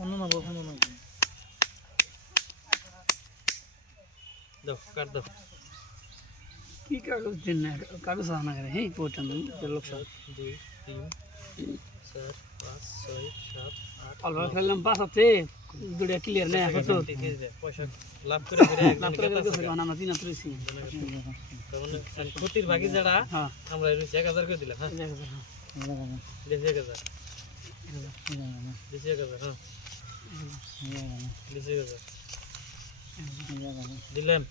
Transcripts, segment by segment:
অন্য না কখনো না দাও কাট দাও কি কাগজ দিন না কাগজ আনা করে হেই কোটা না লোক সব 2 3 4 5 6 7 8 অলবা খেললাম পাস আছে দুড়ে ক্লিয়ার না কত পয়সা লাভ করে লাভ করে আমরা তিন আত্রছি তখন ক্ষতির ভাগী যারা আমরা 1000 করে দিলাম হ্যাঁ 1000 হ্যাঁ দিলাম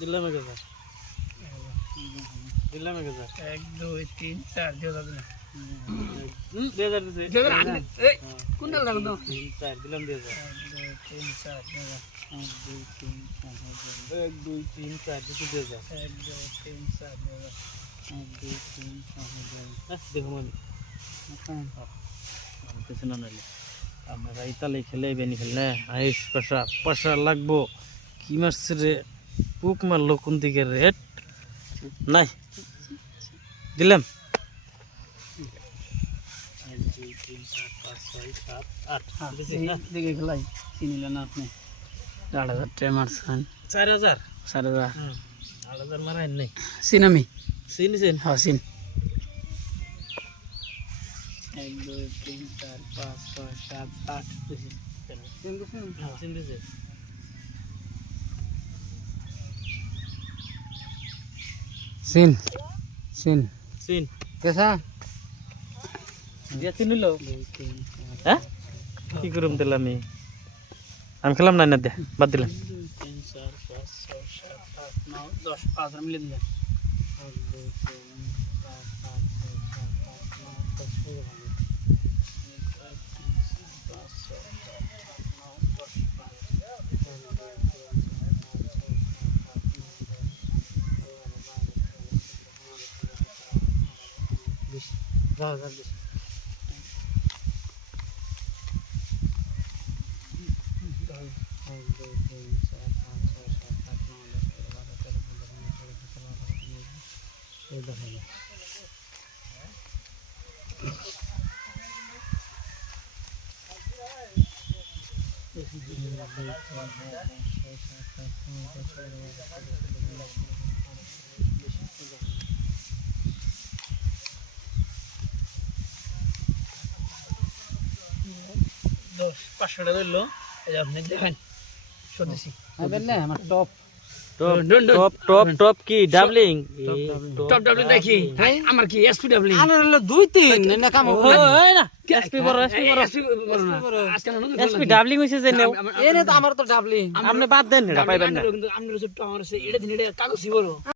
দিলাম 1000 দিলাম 1000 1 2 3 4 2000 2000 দিছে এই কোনটা লাগলো 3 4 দিলাম 2000 1 2 3 4 1 2 3 4 দিছে 2000 1 2 3 4 দেখো আমি কিছু না নাইলে আমরা ইতালি খেলে বেনি খেললে আইস পয়সা পয়সা লাগবো কি মারছে রে পুক মারলো কোন দিকে রেট নাই দিলাম 1 2 3 4 5 6 7 8 দিছি না দেখে খেলাই চিনিলা না আপনি 8000 টাকা মারছেন 4000 4000 8000 মারাই নাই সিনামি সিন হ্যাঁ সিন 1 2 3 4 5 6 7 8 দিছি সিন দিছে সিন সিন সিন কেসা দিয়া চিনিলো হ্যাঁ কি করুম দিলাম আমি খেলাম না দে বাদ দিলাম 3 4 5 6 7 8 9 10 5 মিলে দিলাম 1 2 3 4 5 6 7 8 9 10 500 টাকা ধরলো এই আপনি দেখেন সত্যি আমার টপ টপ কি ডাবলিং টপ ডাবলিং দেখি আমার কি এসপি ডাবলিং আরে হলো 2 3 না কাম হয় না এসপি বড় এসপি ডাবলিং হইছে যে এনে তো আমার তো ডাবলিং আপনি বাদ দেন এটা পাইবেন না কিন্তু আপনি আমার এটা দিন এটা কাগজই বড়